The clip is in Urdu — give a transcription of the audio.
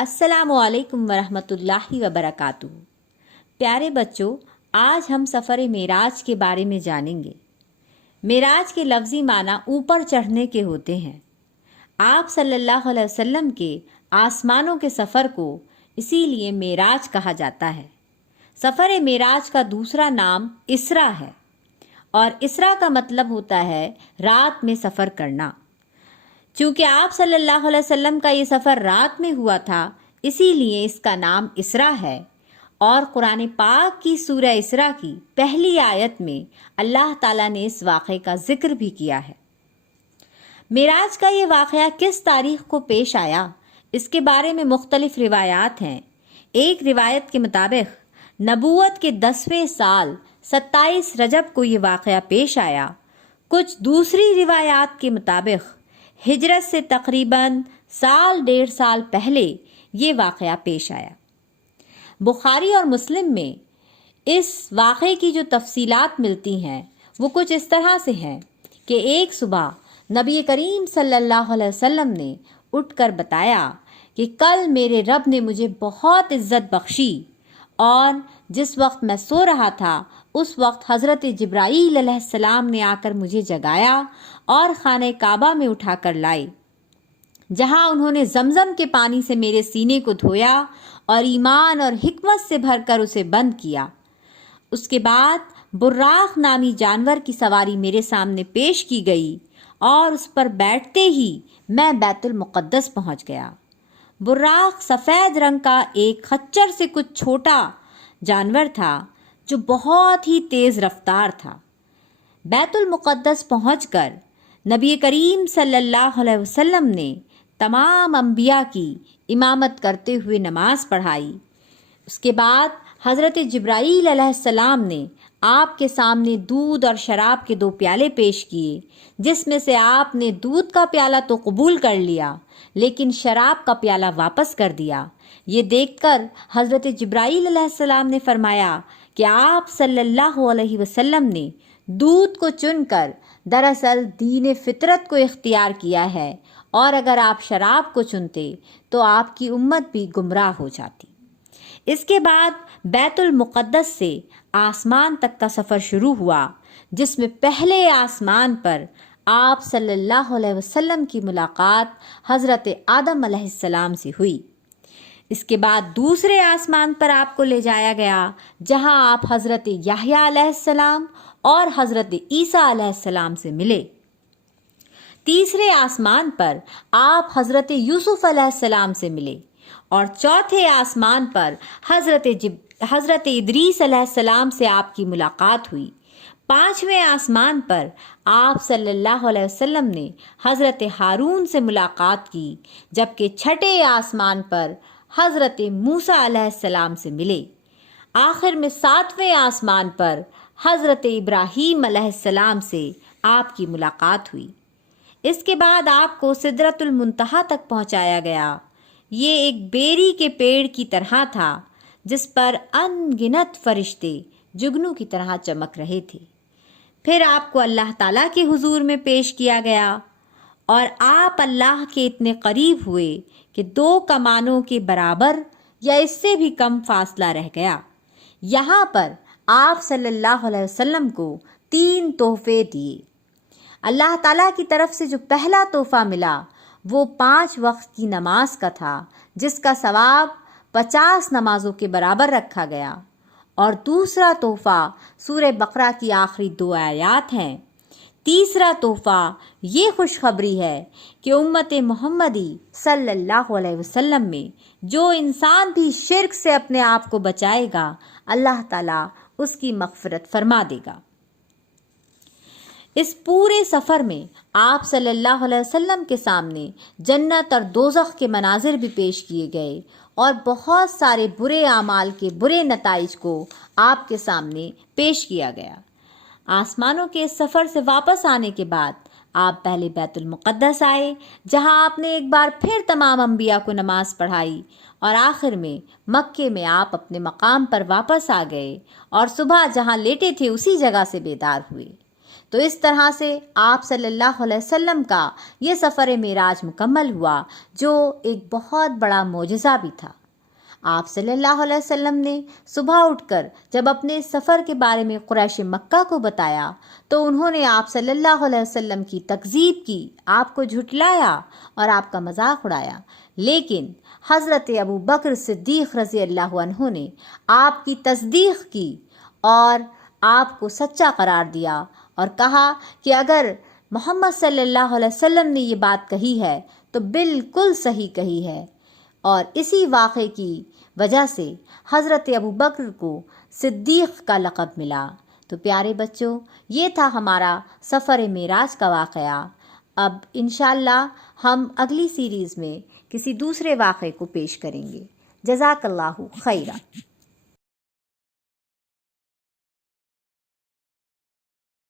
السلام علیکم ورحمۃ اللہ وبرکاتہ۔ پیارے بچوں، آج ہم سفر معراج کے بارے میں جانیں گے۔ معراج کے لفظی معنی اوپر چڑھنے کے ہوتے ہیں۔ آپ صلی اللہ علیہ وسلم کے آسمانوں کے سفر کو اسی لیے معراج کہا جاتا ہے۔ سفر معراج کا دوسرا نام اسرا ہے، اور اسرا کا مطلب ہوتا ہے رات میں سفر کرنا۔ چونکہ آپ صلی اللہ علیہ وسلم کا یہ سفر رات میں ہوا تھا، اسی لیے اس کا نام اسرا ہے۔ اور قرآن پاک کی سورہ اسرا کی پہلی آیت میں اللہ تعالیٰ نے اس واقعے کا ذکر بھی کیا ہے۔ معراج کا یہ واقعہ کس تاریخ کو پیش آیا، اس کے بارے میں مختلف روایات ہیں۔ ایک روایت کے مطابق نبوت کے 10ویں سال 27 رجب کو یہ واقعہ پیش آیا۔ کچھ دوسری روایات کے مطابق ہجرت سے تقریباً 1.5 سال پہلے یہ واقعہ پیش آیا۔ بخاری اور مسلم میں اس واقعے کی جو تفصیلات ملتی ہیں وہ کچھ اس طرح سے ہیں کہ ایک صبح نبی کریم صلی اللہ علیہ وسلم نے اٹھ کر بتایا کہ کل میرے رب نے مجھے بہت عزت بخشی، اور جس وقت میں سو رہا تھا اس وقت حضرت جبرائیل علیہ السلام نے آ کر مجھے جگایا اور خانہ کعبہ میں اٹھا کر لائے، جہاں انہوں نے زمزم کے پانی سے میرے سینے کو دھویا اور ایمان اور حکمت سے بھر کر اسے بند کیا۔ اس کے بعد براق نامی جانور کی سواری میرے سامنے پیش کی گئی، اور اس پر بیٹھتے ہی میں بیت المقدس پہنچ گیا۔ براق سفید رنگ کا ایک خچر سے کچھ چھوٹا جانور تھا جو بہت ہی تیز رفتار تھا۔ بیت المقدس پہنچ کر نبی کریم صلی اللہ علیہ وسلم نے تمام انبیاء کی امامت کرتے ہوئے نماز پڑھائی۔ اس کے بعد حضرت جبرائیل علیہ السلام نے آپ کے سامنے دودھ اور شراب کے 2 پیالے پیش کیے، جس میں سے آپ نے دودھ کا پیالہ تو قبول کر لیا لیکن شراب کا پیالہ واپس کر دیا۔ یہ دیکھ کر حضرت جبرائیل علیہ السلام نے فرمایا کہ آپ صلی اللہ علیہ وسلم نے دودھ کو چن کر دراصل دین فطرت کو اختیار کیا ہے، اور اگر آپ شراب کو چنتے تو آپ کی امت بھی گمراہ ہو جاتی۔ اس کے بعد بیت المقدس سے آسمان تک کا سفر شروع ہوا، جس میں پہلے آسمان پر آپ صلی اللہ علیہ وسلم کی ملاقات حضرت آدم علیہ السلام سے ہوئی۔ اس کے بعد دوسرے آسمان پر آپ کو لے جایا گیا، جہاں آپ حضرت یحییٰ علیہ السلام اور حضرت عیسیٰ علیہ السلام سے ملے۔ تیسرے آسمان پر آپ حضرت یوسف علیہ السلام سے ملے، اور چوتھے آسمان پر حضرت ادریس علیہ السلام سے آپ کی ملاقات ہوئی۔ 5ویں آسمان پر آپ صلی اللہ علیہ وسلم نے حضرت ہارون سے ملاقات کی، جبکہ 6 آسمان پر حضرت موسیٰ علیہ السلام سے ملے۔ آخر میں 7ویں آسمان پر حضرت ابراہیم علیہ السلام سے آپ کی ملاقات ہوئی۔ اس کے بعد آپ کو سدرۃ المنتہا تک پہنچایا گیا۔ یہ ایک بیری کے پیڑ کی طرح تھا جس پر ان گنت فرشتے جگنو کی طرح چمک رہے تھے۔ پھر آپ کو اللہ تعالیٰ کے حضور میں پیش کیا گیا، اور آپ اللہ کے اتنے قریب ہوئے کہ 2 کمانوں کے برابر یا اس سے بھی کم فاصلہ رہ گیا۔ یہاں پر آپ صلی اللہ علیہ وسلم کو 3 تحفے دیے۔ اللہ تعالیٰ کی طرف سے جو پہلا تحفہ ملا وہ 5 وقت کی نماز کا تھا، جس کا ثواب 50 نمازوں کے برابر رکھا گیا، اور دوسرا تحفہ سورہ بقرہ کی آخری 2 آیات ہیں۔ تیسرا تحفہ یہ خوشخبری ہے کہ امت محمدی صلی اللہ علیہ وسلم میں جو انسان بھی شرک سے اپنے آپ کو بچائے گا، اللہ تعالیٰ اس کی مغفرت فرما دے گا۔ اس پورے سفر میں آپ صلی اللہ علیہ وسلم کے سامنے جنت اور دوزخ کے مناظر بھی پیش کیے گئے، اور بہت سارے برے اعمال کے برے نتائج کو آپ کے سامنے پیش کیا گیا۔ آسمانوں کے اس سفر سے واپس آنے کے بعد آپ پہلے بیت المقدس آئے، جہاں آپ نے ایک بار پھر تمام انبیاء کو نماز پڑھائی، اور آخر میں مکے میں آپ اپنے مقام پر واپس آ گئے، اور صبح جہاں لیٹے تھے اسی جگہ سے بیدار ہوئے۔ تو اس طرح سے آپ صلی اللہ علیہ وسلم کا یہ سفر معراج مکمل ہوا، جو ایک بہت بڑا معجزہ بھی تھا۔ آپ صلی اللہ علیہ وسلم نے صبح اٹھ کر جب اپنے سفر کے بارے میں قریش مکہ کو بتایا تو انہوں نے آپ صلی اللہ علیہ وسلم کی تکذیب کی، آپ کو جھٹلایا اور آپ کا مذاق اڑایا، لیکن حضرت ابو بکر صدیق رضی اللہ عنہ نے آپ کی تصدیق کی اور آپ کو سچا قرار دیا اور کہا کہ اگر محمد صلی اللہ علیہ وسلم نے یہ بات کہی ہے تو بالکل صحیح کہی ہے، اور اسی واقعے کی وجہ سے حضرت ابو بکر کو صدیق کا لقب ملا۔ تو پیارے بچوں، یہ تھا ہمارا سفر معراج کا واقعہ۔ اب انشاءاللہ ہم اگلی سیریز میں کسی دوسرے واقعے کو پیش کریں گے۔ جزاک اللہ خیرہ۔